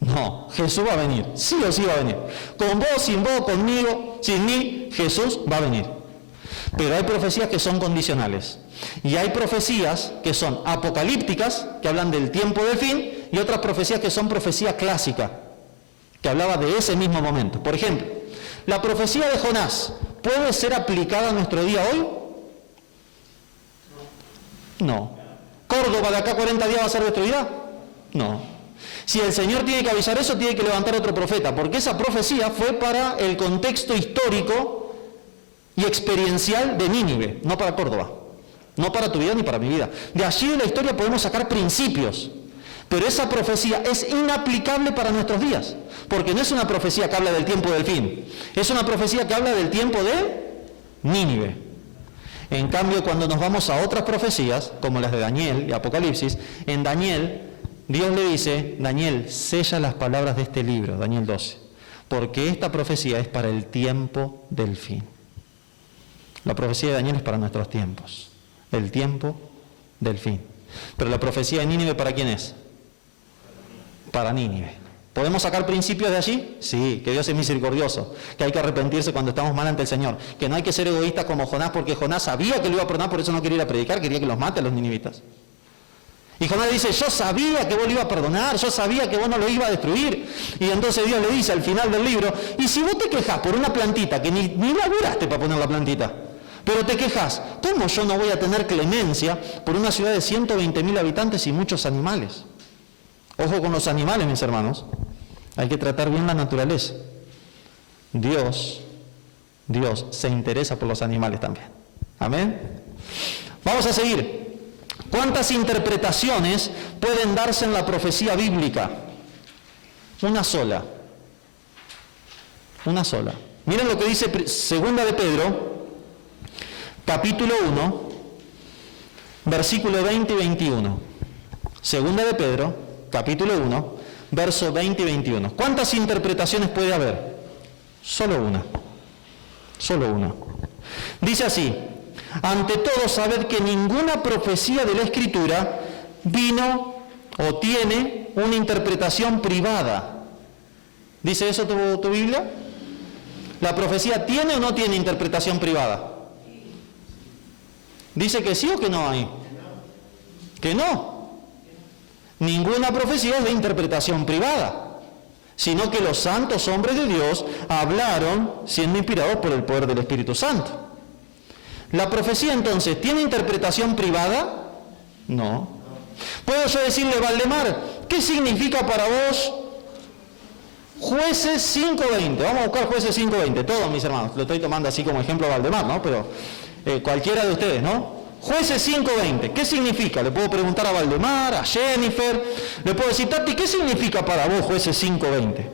No, Jesús va a venir, sí o sí va a venir. Con vos, sin vos, conmigo, sin mí, Jesús va a venir. Pero hay profecías que son condicionales. Y hay profecías que son apocalípticas, que hablan del tiempo del fin, y otras profecías que son profecía clásica, que hablaba de ese mismo momento. Por ejemplo, la profecía de Jonás, ¿puede ser aplicada a nuestro día hoy? No. ¿Córdoba de acá a 40 días va a ser destruida? No. Si el Señor tiene que avisar eso, tiene que levantar otro profeta, porque esa profecía fue para el contexto histórico y experiencial de Nínive, no para Córdoba, no para tu vida ni para mi vida. De allí de la historia podemos sacar principios, pero esa profecía es inaplicable para nuestros días, porque no es una profecía que habla del tiempo del fin, es una profecía que habla del tiempo de Nínive. En cambio, cuando nos vamos a otras profecías, como las de Daniel y Apocalipsis, en Daniel, Dios le dice, Daniel, sella las palabras de este libro, Daniel 12, porque esta profecía es para el tiempo del fin. La profecía de Daniel es para nuestros tiempos, el tiempo del fin. Pero la profecía de Nínive, ¿para quién es? Para Nínive. ¿Podemos sacar principios de allí? Sí, que Dios es misericordioso, que hay que arrepentirse cuando estamos mal ante el Señor, que no hay que ser egoístas como Jonás, porque Jonás sabía que lo iba a perdonar, por eso no quería ir a predicar, quería que los mate a los ninivitas. Y Jonás dice, yo sabía que vos lo ibas a perdonar, yo sabía que vos no lo ibas a destruir. Y entonces Dios le dice al final del libro, y si vos te quejas por una plantita, que ni laburaste para poner la plantita, pero te quejas, ¿cómo yo no voy a tener clemencia por una ciudad de 120.000 habitantes y muchos animales? Ojo con los animales, mis hermanos. Hay que tratar bien la naturaleza. Dios se interesa por los animales también. Amén. Vamos a seguir. ¿Cuántas interpretaciones pueden darse en la profecía bíblica? Una sola. Una sola. Miren lo que dice Segunda de Pedro, capítulo 1, versículo 20 y 21. Segunda de Pedro, capítulo 1, verso 20 y 21. ¿Cuántas interpretaciones puede haber? Solo una. Solo una. Dice así: ante todo, sabed que ninguna profecía de la Escritura vino o tiene una interpretación privada. ¿Dice eso tu Biblia? ¿La profecía tiene o no tiene interpretación privada? ¿Dice que sí o que no hay? Que no. Ninguna profecía es de interpretación privada, sino que los santos hombres de Dios hablaron siendo inspirados por el poder del Espíritu Santo. ¿La profecía entonces tiene interpretación privada? No. ¿Puedo yo decirle, Valdemar, qué significa para vos Jueces 5:20? Vamos a buscar Jueces 5:20, todos mis hermanos. Lo estoy tomando así como ejemplo a Valdemar, ¿no? Pero cualquiera de ustedes, ¿no? Jueces 5:20, ¿qué significa? Le puedo preguntar a Valdemar, a Jennifer, le puedo decir, Tati, ¿qué significa para vos Jueces 5:20?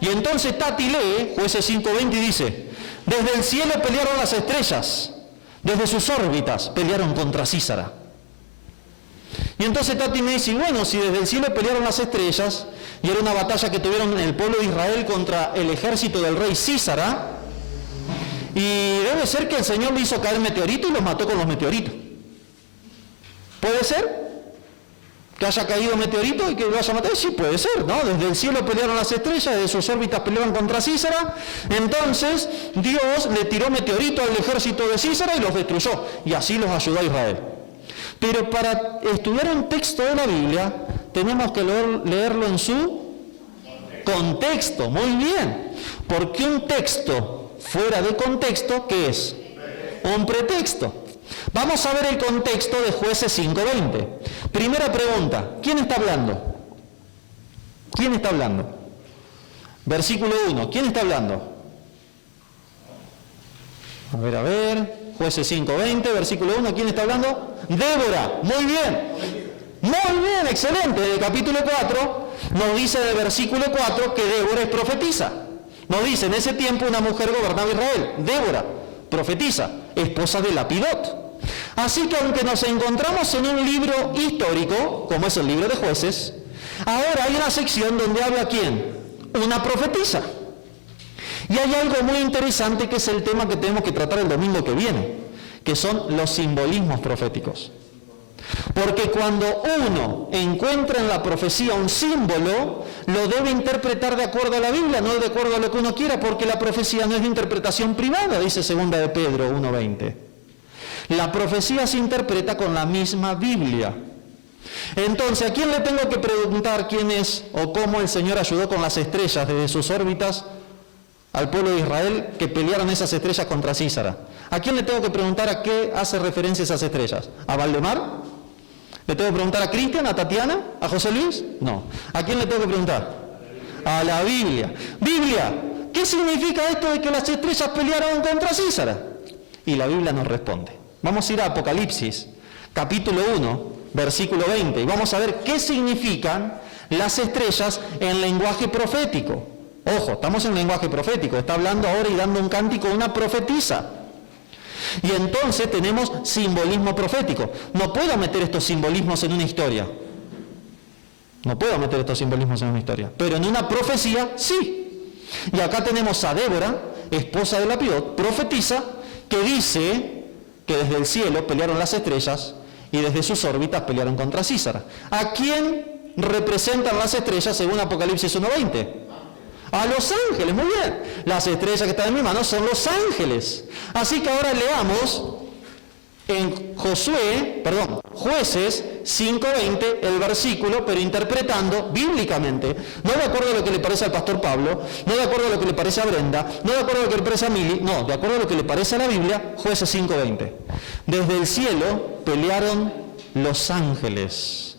Y entonces Tati lee Jueces 5:20 y dice: desde el cielo pelearon las estrellas, desde sus órbitas pelearon contra Císara. Y entonces Tati me dice, bueno, si desde el cielo pelearon las estrellas, y era una batalla que tuvieron el pueblo de Israel contra el ejército del rey Císara, y debe ser que el Señor le hizo caer meteoritos y los mató con los meteoritos. ¿Puede ser? ¿Que haya caído meteorito y que lo haya matado? Sí, puede ser, ¿no? Desde el cielo pelearon las estrellas, desde sus órbitas pelearon contra Císara. Entonces Dios le tiró meteorito al ejército de Císara y los destruyó. Y así los ayudó a Israel. Pero para estudiar un texto de la Biblia, tenemos que leerlo en su contexto. Muy bien. Porque un texto fuera de contexto, ¿qué es? Un pretexto. Vamos a ver el contexto de Jueces 5:20. Primera pregunta, ¿quién está hablando? ¿Quién está hablando? Versículo 1, ¿quién está hablando? A ver, Jueces 5:20, versículo 1, ¿quién está hablando? Débora, muy bien, excelente. Del capítulo 4 nos dice del versículo 4 que Débora es profetisa. Nos dice, en ese tiempo una mujer gobernaba Israel, Débora, profetisa, esposa de Lapidot. Así que aunque nos encontramos en un libro histórico, como es el libro de Jueces, ahora hay una sección donde habla ¿quién? Una profetisa. Y hay algo muy interesante que es el tema que tenemos que tratar el domingo que viene, que son los simbolismos proféticos. Porque cuando uno encuentra en la profecía un símbolo, lo debe interpretar de acuerdo a la Biblia, no de acuerdo a lo que uno quiera, porque la profecía no es de interpretación privada, dice Segunda de Pedro 1:20. La profecía se interpreta con la misma Biblia. Entonces, ¿a quién le tengo que preguntar quién es o cómo el Señor ayudó con las estrellas desde sus órbitas al pueblo de Israel que pelearon esas estrellas contra Císara? ¿A quién le tengo que preguntar a qué hace referencia esas estrellas? ¿A Valdemar? ¿Le tengo que preguntar a Cristian, a Tatiana, a José Luis? No. ¿A quién le tengo que preguntar? A la Biblia. Biblia, ¿qué significa esto de que las estrellas pelearon contra Císara? Y la Biblia nos responde. Vamos a ir a Apocalipsis, capítulo 1, versículo 20, y vamos a ver qué significan las estrellas en lenguaje profético. Ojo, estamos en lenguaje profético, está hablando ahora y dando un cántico a una profetisa. Y entonces tenemos simbolismo profético. No puedo meter estos simbolismos en una historia. Pero en una profecía, sí. Y acá tenemos a Débora, esposa de Lapidot, profetisa, que dice que desde el cielo pelearon las estrellas y desde sus órbitas pelearon contra Císara. ¿A quién representan las estrellas según Apocalipsis 1:20? A los ángeles, muy bien. Las estrellas que están en mi mano son los ángeles. Así que ahora leamos en Jueces 5:20 el versículo, pero interpretando bíblicamente, no de acuerdo a lo que le parece al pastor Pablo, no de acuerdo a lo que le parece a Brenda, no de acuerdo a lo que le parece a Mili, no, de acuerdo a lo que le parece a la Biblia. Jueces 5:20. Desde el cielo pelearon los ángeles.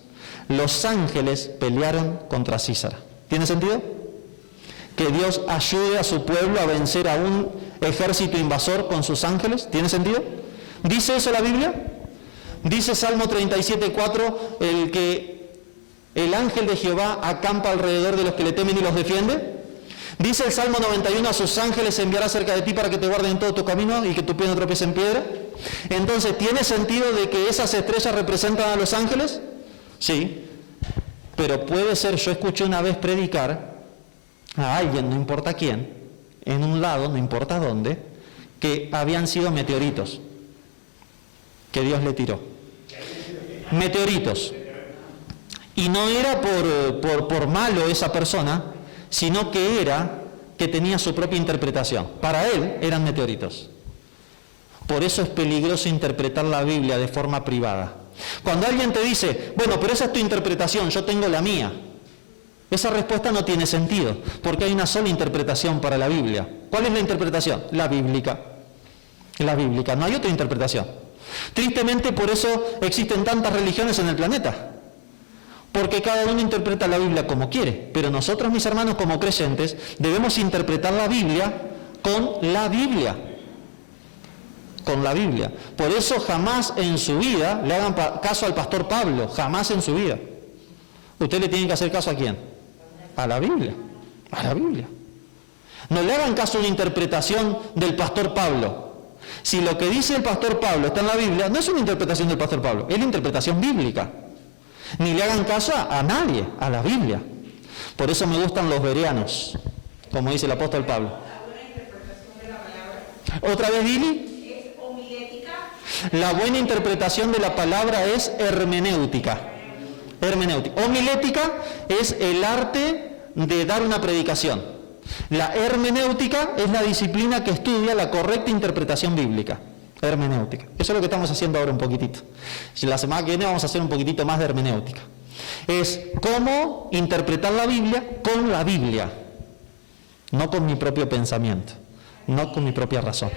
Los ángeles pelearon contra Císara. ¿Tiene sentido? Que Dios ayude a su pueblo a vencer a un ejército invasor con sus ángeles. ¿Tiene sentido? ¿Dice eso la Biblia? Dice Salmo 37:4, el ángel de Jehová acampa alrededor de los que le temen y los defiende. Dice el Salmo 91, a sus ángeles enviará cerca de ti para que te guarden en todo tu camino y que tu pie no tropiece en piedra. Entonces, ¿tiene sentido de que esas estrellas representan a los ángeles? Sí, pero puede ser, yo escuché una vez predicar a alguien, no importa quién, en un lado, no importa dónde, que habían sido meteoritos que Dios le tiró. Meteoritos. Y no era por malo esa persona, sino que tenía su propia interpretación. Para él eran meteoritos. Por eso es peligroso interpretar la Biblia de forma privada. Cuando alguien te dice, bueno, pero esa es tu interpretación, yo tengo la mía. Esa respuesta no tiene sentido, porque hay una sola interpretación para la Biblia. ¿Cuál es la interpretación? La bíblica. La bíblica, no hay otra interpretación. Tristemente, por eso existen tantas religiones en el planeta. Porque cada uno interpreta la Biblia como quiere. Pero nosotros, mis hermanos, como creyentes, debemos interpretar la Biblia con la Biblia. Con la Biblia. Por eso jamás en su vida le hagan caso al pastor Pablo. Jamás en su vida. Usted le tiene que hacer caso ¿a quién? A la Biblia. A la Biblia. No le hagan caso a una interpretación del pastor Pablo. Si lo que dice el pastor Pablo está en la Biblia, no es una interpretación del pastor Pablo, es la interpretación bíblica. Ni le hagan caso a nadie, a la Biblia. Por eso me gustan los bereanos, como dice el apóstol Pablo. ¿Otra vez, Lili? ¿Es homilética? La buena interpretación de la palabra es hermenéutica. Hermenéutica. Homilética es el arte de dar una predicación. La hermenéutica es la disciplina que estudia la correcta interpretación bíblica. Hermenéutica. Eso es lo que estamos haciendo ahora un poquitito. La semana que viene vamos a hacer un poquitito más de hermenéutica. Es cómo interpretar la Biblia con la Biblia. No con mi propio pensamiento. No con mi propia razón.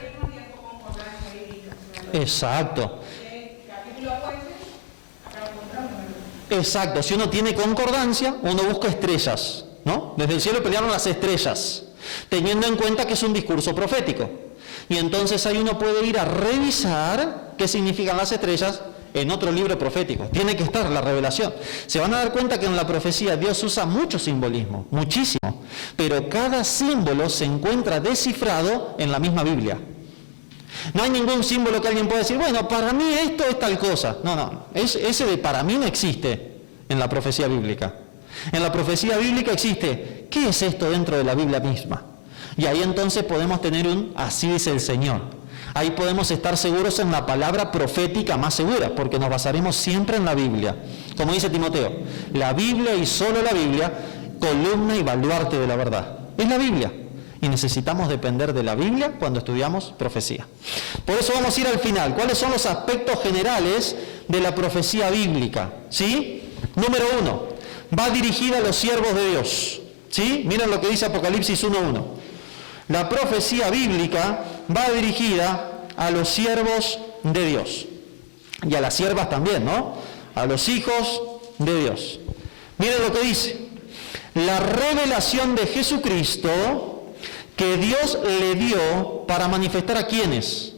Exacto. Exacto. Si uno tiene concordancia, uno busca estrellas, ¿no? Desde el cielo pelearon las estrellas, teniendo en cuenta que es un discurso profético. Y entonces ahí uno puede ir a revisar qué significan las estrellas en otro libro profético. Tiene que estar la revelación. Se van a dar cuenta que en la profecía Dios usa mucho simbolismo, muchísimo. Pero cada símbolo se encuentra descifrado en la misma Biblia. No hay ningún símbolo que alguien pueda decir, bueno, para mí esto es tal cosa. No. Ese de para mí no existe en la profecía bíblica. En la profecía bíblica existe, ¿qué es esto dentro de la Biblia misma? Y ahí entonces podemos tener así dice el Señor. Ahí podemos estar seguros en la palabra profética más segura, porque nos basaremos siempre en la Biblia. Como dice Timoteo, la Biblia y solo la Biblia, columna y baluarte de la verdad. Es la Biblia. Y necesitamos depender de la Biblia cuando estudiamos profecía. Por eso vamos a ir al final. ¿Cuáles son los aspectos generales de la profecía bíblica? ¿Sí? Número 1. Va dirigida a los siervos de Dios. ¿Sí? Miren lo que dice Apocalipsis 1:1. La profecía bíblica va dirigida a los siervos de Dios. Y a las siervas también, ¿no? A los hijos de Dios. Miren lo que dice. La revelación de Jesucristo que Dios le dio para manifestar a ¿quiénes?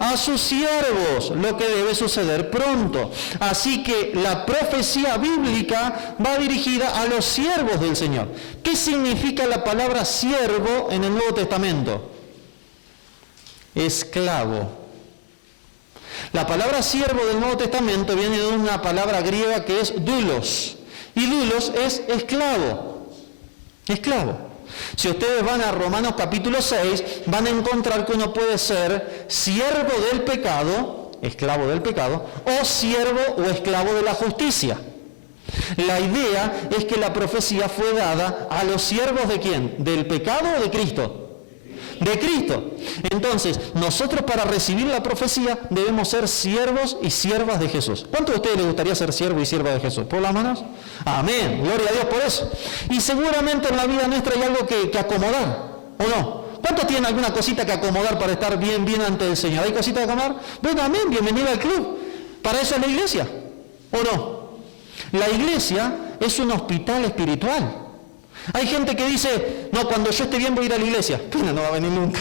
A sus siervos, lo que debe suceder pronto. Así que la profecía bíblica va dirigida a los siervos del Señor. ¿Qué significa la palabra siervo en el Nuevo Testamento? Esclavo. La palabra siervo del Nuevo Testamento viene de una palabra griega que es doulos. Y doulos es esclavo. Esclavo. Si ustedes van a Romanos capítulo 6, van a encontrar que uno puede ser siervo del pecado esclavo del pecado, o siervo o esclavo de la justicia. La idea es que la profecía fue dada a los siervos ¿de quién? ¿Del pecado o de Cristo? De Cristo. Entonces, nosotros para recibir la profecía debemos ser siervos y siervas de Jesús. ¿Cuántos de ustedes les gustaría ser siervo y sierva de Jesús? ¿Por las manos? Amén. Gloria a Dios por eso. Y seguramente en la vida nuestra hay algo que acomodar, ¿o no? ¿Cuántos tienen alguna cosita que acomodar para estar bien ante el Señor? ¿Hay cositas que acomodar? Bueno, amén. Bienvenido al club. ¿Para eso es la iglesia? ¿O no? La iglesia es un hospital espiritual. Hay gente que dice, no, cuando yo esté bien voy a ir a la iglesia. Pena, no va a venir nunca.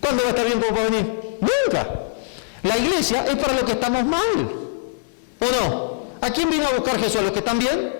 ¿Cuándo va a estar bien como para venir? Nunca. La iglesia es para los que estamos mal. ¿O no? ¿A quién vino a buscar Jesús? ¿A los que están bien?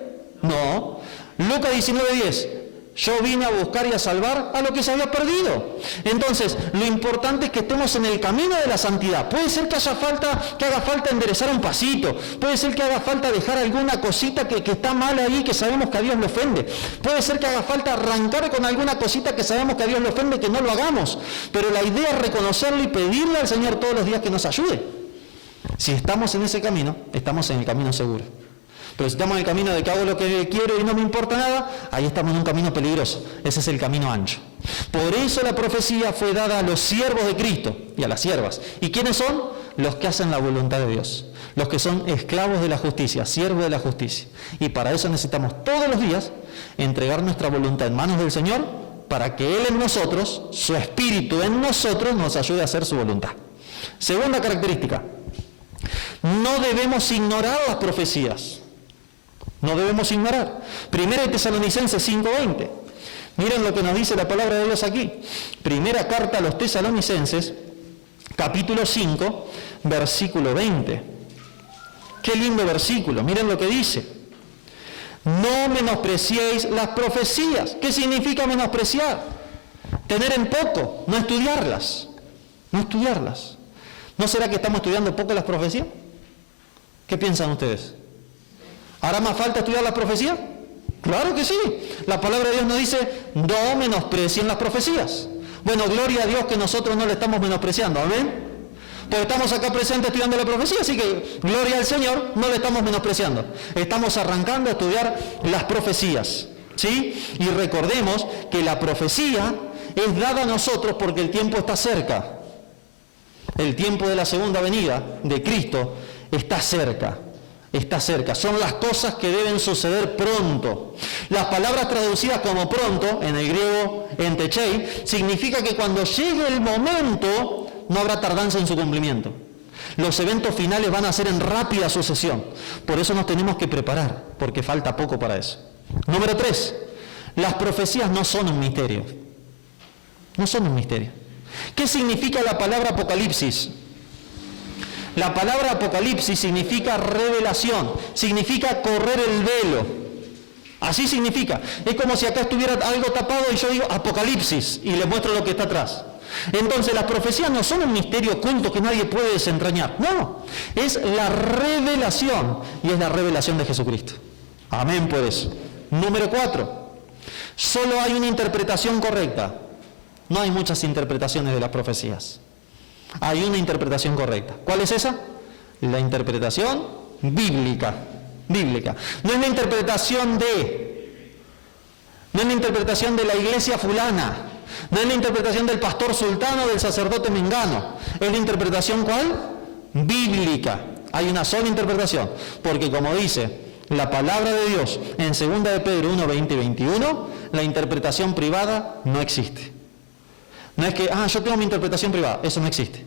No. Lucas 19:10. Yo vine a buscar y a salvar a lo que se había perdido. Entonces, lo importante es que estemos en el camino de la santidad. Puede ser que haga falta enderezar un pasito. Puede ser que haga falta dejar alguna cosita que está mal ahí, que sabemos que a Dios le ofende. Puede ser que haga falta arrancar con alguna cosita que sabemos que a Dios le ofende, que no lo hagamos. Pero la idea es reconocerlo y pedirle al Señor todos los días que nos ayude. Si estamos en ese camino, estamos en el camino seguro. Pero si estamos en el camino de que hago lo que quiero y no me importa nada, ahí estamos en un camino peligroso. Ese es el camino ancho. Por eso la profecía fue dada a los siervos de Cristo y a las siervas. ¿Y quiénes son? Los que hacen la voluntad de Dios. Los que son esclavos de la justicia, siervos de la justicia. Y para eso necesitamos todos los días entregar nuestra voluntad en manos del Señor para que Él en nosotros, su Espíritu en nosotros, nos ayude a hacer su voluntad. Segunda característica. No debemos ignorar las profecías. No debemos ignorar. 1 Tesalonicenses 5:20. Miren lo que nos dice la palabra de Dios aquí. Primera carta a los Tesalonicenses, capítulo 5, versículo 20. Qué lindo versículo. Miren lo que dice. No menospreciéis las profecías. ¿Qué significa menospreciar? Tener en poco, no estudiarlas. No estudiarlas. ¿No será que estamos estudiando poco las profecías? ¿Qué piensan ustedes? ¿Hará más falta estudiar las profecías? Claro que sí. La palabra de Dios nos dice, no menosprecien las profecías. Bueno, gloria a Dios que nosotros no le estamos menospreciando, ¿amén? Porque estamos acá presentes estudiando la profecía, así que gloria al Señor, no le estamos menospreciando. Estamos arrancando a estudiar las profecías, ¿sí? Y recordemos que la profecía es dada a nosotros porque el tiempo está cerca. El tiempo de la segunda venida de Cristo está cerca. Está cerca. Son las cosas que deben suceder pronto. Las palabras traducidas como pronto, en el griego entechei, significa que cuando llegue el momento, no habrá tardanza en su cumplimiento. Los eventos finales van a ser en rápida sucesión. Por eso nos tenemos que preparar, porque falta poco para eso. Número 3. Las profecías no son un misterio. No son un misterio. ¿Qué significa la palabra apocalipsis? La palabra apocalipsis significa revelación, significa correr el velo. Así significa. Es como si acá estuviera algo tapado y yo digo apocalipsis y les muestro lo que está atrás. Entonces las profecías no son un misterio oculto que nadie puede desentrañar. No, es la revelación y es la revelación de Jesucristo. Amén por eso. Número 4. Solo hay una interpretación correcta. No hay muchas interpretaciones de las profecías. Hay una interpretación correcta. ¿Cuál es esa? La interpretación bíblica. Bíblica. No es la interpretación de la iglesia fulana. No es la interpretación del pastor sultano o del sacerdote mengano. Es la interpretación ¿cuál? Bíblica. Hay una sola interpretación. Porque como dice la palabra de Dios en 2 de Pedro 1, 20 y 21, la interpretación privada no existe. No es que, yo tengo mi interpretación privada, eso no existe.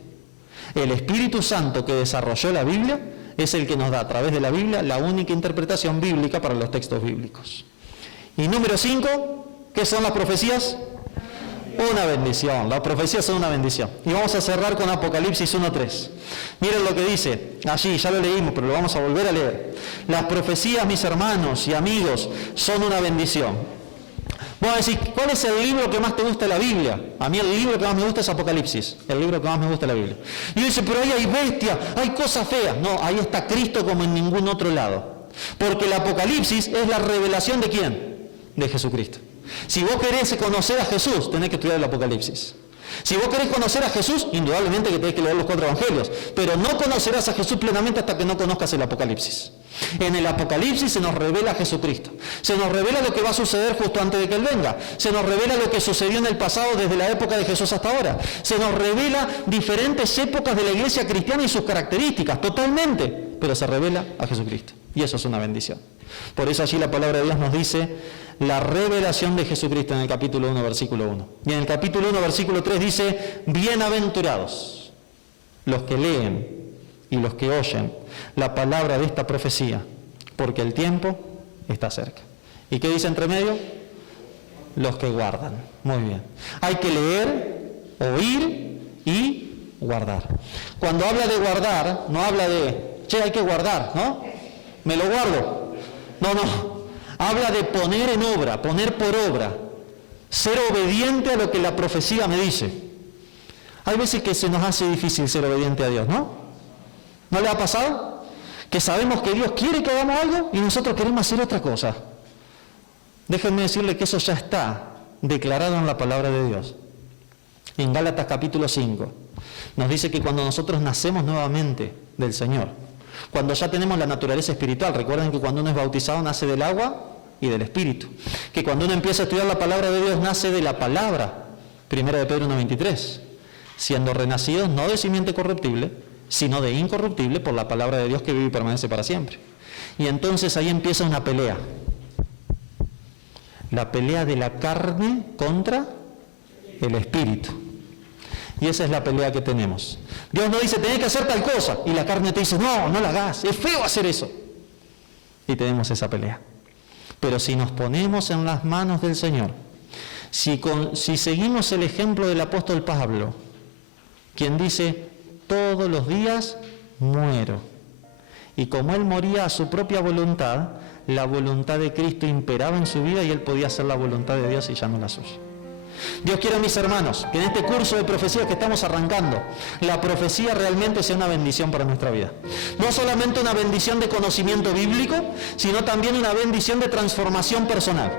El Espíritu Santo que desarrolló la Biblia es el que nos da a través de la Biblia la única interpretación bíblica para los textos bíblicos. Y número 5, ¿qué son las profecías? Una bendición, las profecías son una bendición. Y vamos a cerrar con Apocalipsis 1:3. Miren lo que dice, allí ya lo leímos, pero lo vamos a volver a leer. Las profecías, mis hermanos y amigos, son una bendición. Vamos a decir, ¿cuál es el libro que más te gusta de la Biblia? A mí el libro que más me gusta es Apocalipsis, el libro que más me gusta de la Biblia. Y yo dice, pero ahí hay bestias, hay cosas feas. No, ahí está Cristo como en ningún otro lado. Porque el Apocalipsis es la revelación ¿de quién? De Jesucristo. Si vos querés conocer a Jesús, tenés que estudiar el Apocalipsis. Si vos querés conocer a Jesús, indudablemente que tenés que leer los 4 evangelios, pero no conocerás a Jesús plenamente hasta que no conozcas el Apocalipsis. En el Apocalipsis se nos revela a Jesucristo, se nos revela lo que va a suceder justo antes de que Él venga, se nos revela lo que sucedió en el pasado desde la época de Jesús hasta ahora, se nos revela diferentes épocas de la iglesia cristiana y sus características, totalmente, pero se revela a Jesucristo, y eso es una bendición. Por eso allí la palabra de Dios nos dice la revelación de Jesucristo en el capítulo 1, versículo 1. Y en el capítulo 1, versículo 3 dice, bienaventurados los que leen y los que oyen la palabra de esta profecía, porque el tiempo está cerca. ¿Y qué dice entre medio? Los que guardan. Muy bien. Hay que leer, oír y guardar. Cuando habla de guardar, no habla de, hay que guardar, ¿no? Me lo guardo. No. Habla de poner en obra, poner por obra, ser obediente a lo que la profecía me dice. Hay veces que se nos hace difícil ser obediente a Dios, ¿no? ¿No le ha pasado? Que sabemos que Dios quiere que hagamos algo y nosotros queremos hacer otra cosa. Déjenme decirle que eso ya está declarado en la palabra de Dios. En Gálatas capítulo 5 nos dice que cuando nosotros nacemos nuevamente del Señor, cuando ya tenemos la naturaleza espiritual, recuerden que cuando uno es bautizado nace del agua y del Espíritu, que cuando uno empieza a estudiar la palabra de Dios nace de la palabra, 1 de Pedro 1:23, siendo renacidos no de simiente corruptible, sino de incorruptible por la palabra de Dios que vive y permanece para siempre. Y entonces ahí empieza una pelea, la pelea de la carne contra el Espíritu. Y esa es la pelea que tenemos. Dios nos dice, tenés que hacer tal cosa, y la carne te dice, no la hagas, es feo hacer eso. Y tenemos esa pelea. Pero si nos ponemos en las manos del Señor, si seguimos el ejemplo del apóstol Pablo, quien dice, todos los días muero. Y como él moría a su propia voluntad, la voluntad de Cristo imperaba en su vida y él podía hacer la voluntad de Dios y ya no la suya. Dios quiere, mis hermanos, que en este curso de profecía que estamos arrancando, la profecía realmente sea una bendición para nuestra vida. No solamente una bendición de conocimiento bíblico, sino también una bendición de transformación personal.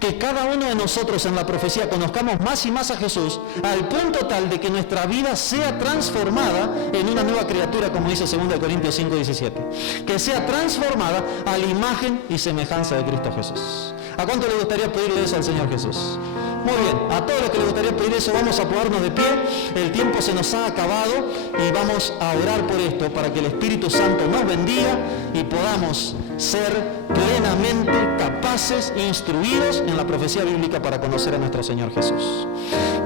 Que cada uno de nosotros en la profecía conozcamos más y más a Jesús, al punto tal de que nuestra vida sea transformada en una nueva criatura, como dice 2 Corintios 5:17. Que sea transformada a la imagen y semejanza de Cristo Jesús. ¿A cuánto le gustaría pedirle eso al Señor Jesús? Muy bien, a todos los que les gustaría pedir eso, vamos a ponernos de pie. El tiempo se nos ha acabado y vamos a orar por esto, para que el Espíritu Santo nos bendiga y podamos ser plenamente capaces e instruidos en la profecía bíblica para conocer a nuestro Señor Jesús.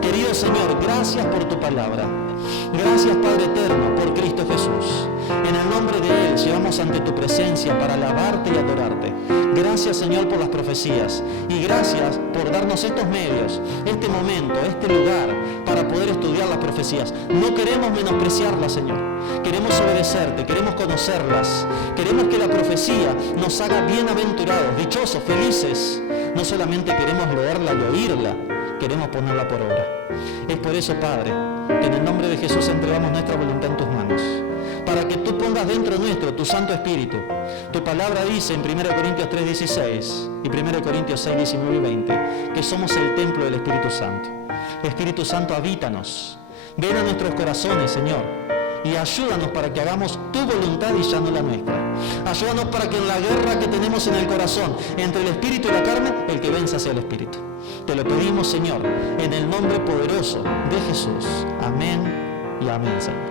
Querido Señor, gracias por tu palabra. Gracias, Padre eterno, por Cristo Jesús. En el nombre de Él llegamos ante tu presencia para alabarte y adorarte. Gracias, Señor, por las profecías y gracias por darnos estos medios, este momento, este lugar para poder estudiar las profecías. No queremos menospreciarlas, Señor. Queremos obedecerte, queremos conocerlas. Queremos que la profecía nos haga bienaventurados, dichosos, felices. No solamente queremos leerla y oírla, queremos ponerla por obra. Es por eso, Padre, que en el nombre de Jesús entregamos nuestra voluntad en tus manos, para que tú pongas dentro nuestro tu Santo Espíritu. Tu palabra dice en 1 Corintios 3:16 y 1 Corintios 6:19 y 20 que somos el templo del Espíritu Santo. Espíritu Santo, habítanos. Ven a nuestros corazones, Señor, y ayúdanos para que hagamos tu voluntad y ya no la nuestra. Ayúdanos para que en la guerra que tenemos en el corazón entre el Espíritu y la carne, el que venza sea el Espíritu. Te lo pedimos, Señor, en el nombre poderoso de Jesús. Amén y amén, Señor.